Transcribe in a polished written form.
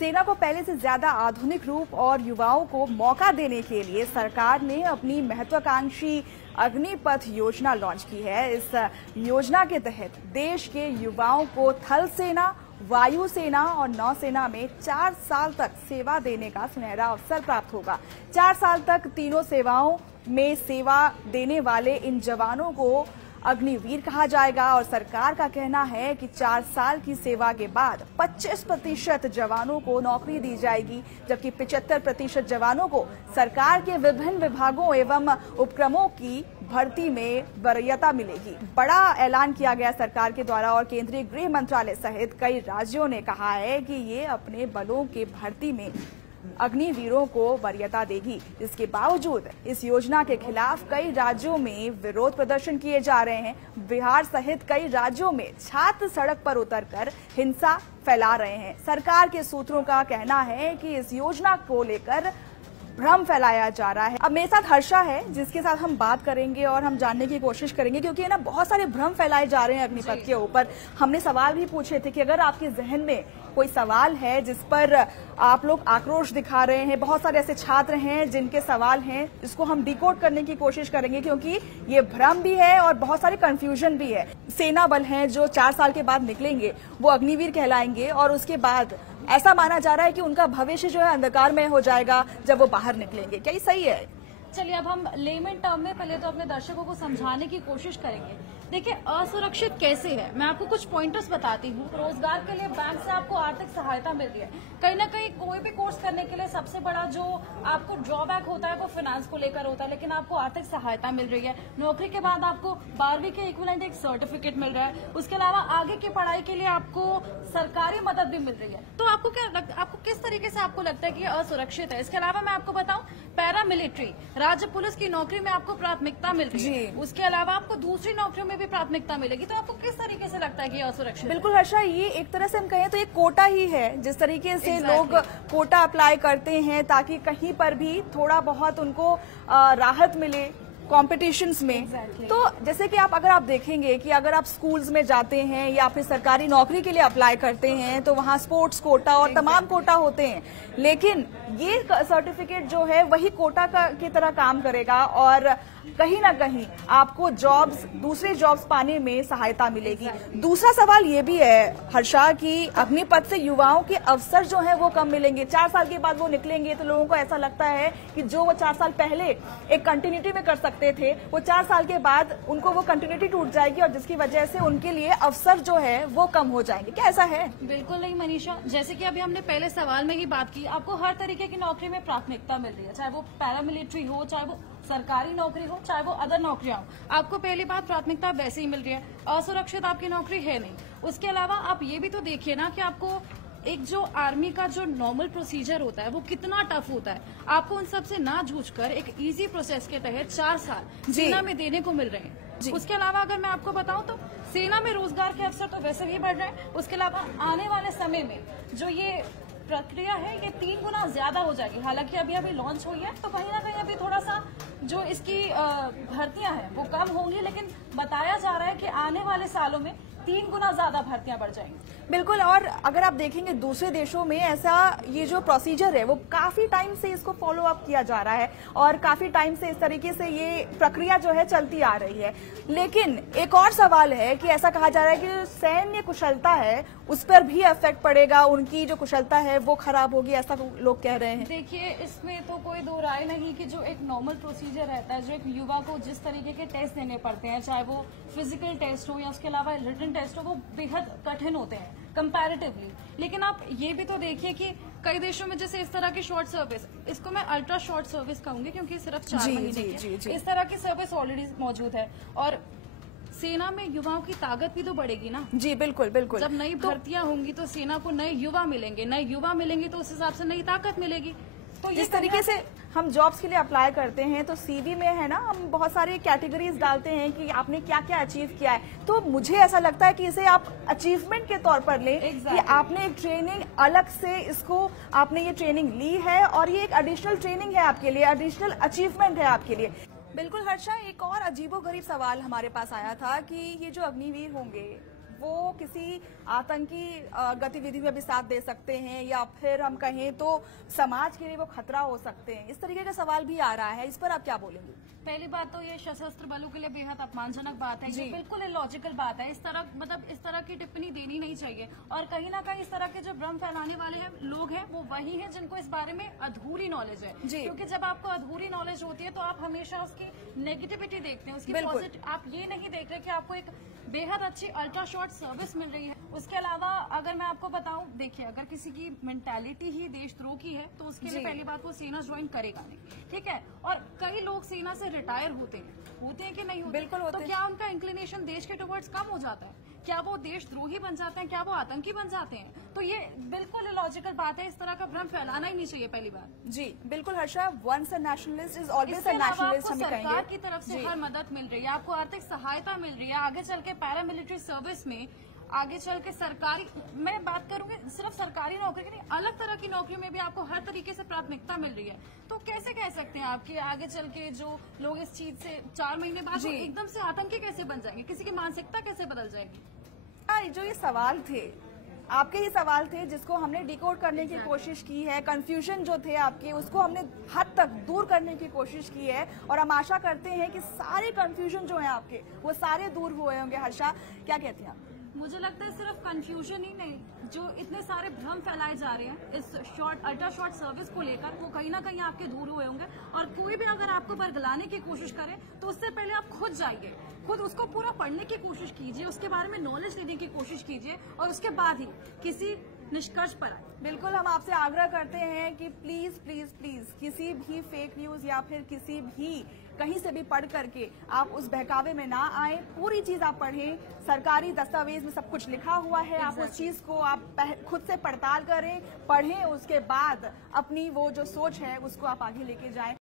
सेना को पहले से ज्यादा आधुनिक रूप और युवाओं को मौका देने के लिए सरकार ने अपनी महत्वाकांक्षी अग्निपथ योजना लॉन्च की है। इस योजना के तहत देश के युवाओं को थल सेना, वायु सेना और नौसेना में 4 साल तक सेवा देने का सुनहरा अवसर प्राप्त होगा। 4 साल तक तीनों सेवाओं में सेवा देने वाले इन जवानों को अग्निवीर कहा जाएगा और सरकार का कहना है कि 4 साल की सेवा के बाद 25% जवानों को नौकरी दी जाएगी, जबकि 75% जवानों को सरकार के विभिन्न विभागों एवं उपक्रमों की भर्ती में वरीयता मिलेगी। बड़ा ऐलान किया गया सरकार के द्वारा और केंद्रीय गृह मंत्रालय सहित कई राज्यों ने कहा है कि ये अपने बलों के भर्ती में अग्निवीरों को वरीयता देगी। इसके बावजूद इस योजना के खिलाफ कई राज्यों में विरोध प्रदर्शन किए जा रहे हैं। बिहार सहित कई राज्यों में छात्र सड़क पर उतरकर हिंसा फैला रहे हैं। सरकार के सूत्रों का कहना है कि इस योजना को लेकर भ्रम फैलाया जा रहा है। अब मेरे साथ हर्षा है जिसके साथ हम बात करेंगे और हम जानने की कोशिश करेंगे, क्योंकि ना बहुत सारे भ्रम फैलाए जा रहे हैं अग्निपथ के ऊपर। हमने सवाल भी पूछे थे कि अगर आपके जहन में कोई सवाल है जिस पर आप लोग आक्रोश दिखा रहे हैं, बहुत सारे ऐसे छात्र हैं जिनके सवाल हैं, इसको हम डिकोड करने की कोशिश करेंगे, क्योंकि ये भ्रम भी है और बहुत सारे कंफ्यूजन भी है। सेना बल हैं जो 4 साल के बाद निकलेंगे वो अग्निवीर कहलाएंगे और उसके बाद ऐसा माना जा रहा है कि उनका भविष्य जो है अंधकार में हो जाएगा जब वो बाहर निकलेंगे। क्या ये सही है? चलिए अब हम लेमन टर्म में पहले तो अपने दर्शकों को समझाने की कोशिश करेंगे। देखिए, असुरक्षित कैसे है, मैं आपको कुछ पॉइंटर्स बताती हूँ। रोजगार के लिए बैंक से आपको आर्थिक सहायता मिल रही है। कहीं ना कहीं कोई भी कोर्स करने के लिए सबसे बड़ा जो आपको ड्रॉबैक होता है वो फाइनेंस को लेकर होता है, लेकिन आपको आर्थिक सहायता मिल रही है। नौकरी के बाद आपको 12वीं के इक्विवेलेंट एक सर्टिफिकेट मिल रहा है। उसके अलावा आगे की पढ़ाई के लिए आपको सरकारी मदद भी मिल रही है। तो आपको क्या लगता, आपको किस तरीके से आपको लगता है कि असुरक्षित है? इसके अलावा मैं आपको बताऊं, पैरामिलिट्री राज्य पुलिस की नौकरी में आपको प्राथमिकता मिल रही है। उसके अलावा आपको दूसरी नौकरियों में भी प्राथमिकता मिलेगी। तो आपको किस तरीके से लगता है कि असुरक्षित? बिल्कुल हर्षा, ये एक तरह से हम कहें तो एक कोटा ही है। जिस तरीके से लोग कोटा अप्लाई करते हैं ताकि कहीं पर भी थोड़ा बहुत उनको राहत मिले कॉम्पिटिशन्स में। तो जैसे कि अगर आप देखेंगे कि अगर आप स्कूल्स में जाते हैं या फिर सरकारी नौकरी के लिए अप्लाई करते हैं तो वहाँ स्पोर्ट्स कोटा और तमाम कोटा होते हैं, लेकिन ये सर्टिफिकेट जो है वही कोटा की तरह काम करेगा और कहीं ना कहीं आपको जॉब्स, दूसरे जॉब्स पाने में सहायता मिलेगी। दूसरा सवाल ये भी है हर्षा कि अग्निपथ से युवाओं के अवसर जो है वो कम मिलेंगे। 4 साल के बाद वो निकलेंगे तो लोगों को ऐसा लगता है कि जो वो 4 साल पहले एक कंटिन्यूटी में कर सकते थे, वो 4 साल के बाद उनको वो कंटिन्यूटी टूट जाएगी और जिसकी वजह से उनके लिए अवसर जो है वो कम हो जाएंगे। क्या ऐसा है? बिल्कुल नहीं मनीषा, जैसे कि अभी हमने पहले सवाल में ही बात की, आपको हर तरीके की नौकरी में प्राथमिकता मिल रही है, चाहे वो पैरामिलिट्री हो, चाहे वो सरकारी नौकरी हो, चाहे वो अदर नौकरियां हो। आपको पहली बात प्राथमिकता वैसे ही मिल रही है। असुरक्षित आपकी नौकरी है नहीं। उसके अलावा आप ये भी तो देखिए ना कि आपको एक जो आर्मी का जो नॉर्मल प्रोसीजर होता है वो कितना टफ होता है। आपको उन सब से ना जूझकर एक इजी प्रोसेस के तहत 4 साल सेना में देने को मिल रहे हैं। उसके अलावा अगर मैं आपको बताऊं तो सेना में रोजगार के अवसर तो वैसे ही बढ़ रहे हैं। उसके अलावा आने वाले समय में जो ये प्रक्रिया है ये 3 गुना ज्यादा हो जाएगी। हालांकि अभी लॉन्च हुई है तो कहीं ना कहीं अभी थोड़ा सा जो इसकी भर्तियां हैं वो कम होंगी, लेकिन बताया जा रहा है कि आने वाले सालों में 3 गुना ज्यादा भर्तियां बढ़ जाएंगी। बिल्कुल, और अगर आप देखेंगे दूसरे देशों में ऐसा ये जो प्रोसीजर है वो काफी टाइम से इसको फॉलो अप किया जा रहा है और काफी टाइम से इस तरीके से ये प्रक्रिया जो है चलती आ रही है। लेकिन एक और सवाल है कि ऐसा कहा जा रहा है कि सैन्य कुशलता है उस पर भी इफेक्ट पड़ेगा, उनकी जो कुशलता है वो खराब होगी, ऐसा लोग कह रहे हैं। देखिए, इसमें तो कोई दो राय नहीं कि जो एक नॉर्मल प्रोसीजर रहता है, जो एक युवा को जिस तरीके के टेस्ट देने पड़ते हैं, चाहे वो फिजिकल टेस्ट हो या उसके अलावा रिटन टेस्ट हो, वो बेहद कठिन होते हैं कंपैरेटिवली। लेकिन आप ये भी तो देखिए कि कई देशों में जैसे इस तरह की शॉर्ट सर्विस, इसको मैं अल्ट्रा शॉर्ट सर्विस कहूंगी क्योंकि सिर्फ 4 महीने की इस तरह की सर्विस ऑलरेडी मौजूद है। और सेना में युवाओं की ताकत भी तो बढ़ेगी ना। जी बिल्कुल बिल्कुल। जब नई भर्तियां होंगी तो सेना को नए युवा मिलेंगे तो उस हिसाब से नई ताकत मिलेगी। तो जिस तरीके से हम जॉब्स के लिए अप्लाई करते हैं तो सीवी में है ना, हम बहुत सारी कैटेगरीज डालते हैं कि आपने क्या क्या अचीव किया है। तो मुझे ऐसा लगता है कि इसे आप अचीवमेंट के तौर पर लें कि आपने एक ट्रेनिंग अलग से इसको आपने ये ट्रेनिंग ली है और ये एक एडिशनल ट्रेनिंग है आपके लिए, एडिशनल अचीवमेंट है आपके लिए। बिल्कुल हर्षा, एक और अजीबोगरीब सवाल हमारे पास आया था कि ये जो अग्निवीर होंगे वो किसी आतंकी गतिविधि में भी साथ दे सकते हैं, या फिर हम कहें तो समाज के लिए वो खतरा हो सकते हैं? इस तरीके का सवाल भी आ रहा है, इस पर आप क्या बोलेंगे? पहली बात तो ये सशस्त्र बलों के लिए बेहद अपमानजनक बात है, ये बिल्कुल इलॉजिकल बात है। इस तरह की टिप्पणी देनी नहीं चाहिए। और कहीं ना कहीं इस तरह के जो भ्रम फैलाने वाले हैं लोग हैं, वो वही हैं जिनको इस बारे में अधूरी नॉलेज है। क्योंकि जब आपको अधूरी नॉलेज होती है तो आप हमेशा उसकी नेगेटिविटी देखते हैं, उसकी पॉजिटिव। आप ये नहीं देख रहे कि आपको एक बेहद अच्छी अल्ट्रा शॉर्ट सर्विस मिल रही है। उसके अलावा अगर मैं आपको बताऊं, देखिए, अगर किसी की मेंटालिटी ही देशद्रोह की है तो उसके लिए पहली बात वो सेना ज्वाइन करेगा नहीं, ठीक है। और कई लोग सेना से रिटायर होते हैं कि नहीं होते? बिल्कुल होते तो क्या उनका इंक्लिनेशन देश के टुवर्ड्स कम हो जाता है? क्या वो देशद्रोही बन जाते हैं? क्या वो आतंकी बन जाते हैं? तो ये बिल्कुल इलॉजिकल बात है। इस तरह का भ्रम फैलाना ही नहीं चाहिए, पहली बात। जी बिल्कुल Harsha, once a nationalist is always a nationalist. हम कहेंगे सरकार की तरफ से हर मदद मिल रही है, आपको आर्थिक सहायता मिल रही है, आगे चल के पैरामिलिट्री सर्विस में, आगे चल के सरकारी, मैं बात करूंगी सिर्फ सरकारी नौकरी की नहीं, अलग तरह की नौकरी में भी आपको हर तरीके से प्राथमिकता मिल रही है। तो कैसे कह सकते हैं आप कि आगे चल के जो लोग इस चीज से 4 महीने बाद एकदम से आतंकी कैसे बन जाएंगे? किसी की मानसिकता कैसे बदल जाएगी? जो ये सवाल थे, आपके ही सवाल थे, जिसको हमने डिकोड करने की कोशिश की है, कंफ्यूजन जो थे आपके, उसको हमने हद तक दूर करने की कोशिश की है। और हम आशा करते हैं कि सारे कंफ्यूजन जो है आपके, वो सारे दूर हुए होंगे। हर्षा, क्या कहती हैं आप? मुझे लगता है सिर्फ कंफ्यूजन ही नहीं, जो इतने सारे भ्रम फैलाए जा रहे हैं इस अल्ट्रा शॉर्ट सर्विस को लेकर, वो कहीं ना कहीं आपके दूर हुए होंगे। और कोई भी अगर आपको बरगलाने की कोशिश करे तो उससे पहले आप खुद जाइए, खुद उसको पूरा पढ़ने की कोशिश कीजिए, उसके बारे में नॉलेज लेने की कोशिश कीजिए, और उसके बाद ही किसी निष्कर्ष पर आए। बिल्कुल, हम आपसे आग्रह करते हैं कि प्लीज प्लीज प्लीज किसी भी फेक न्यूज या फिर किसी भी कहीं से भी पढ़ करके आप उस बहकावे में ना आए। पूरी चीज आप पढ़ें, सरकारी दस्तावेज में सब कुछ लिखा हुआ है। आप उस चीज को आप खुद से पड़ताल करें, पढ़ें, उसके बाद अपनी वो जो सोच है उसको आप आगे लेके जाएं।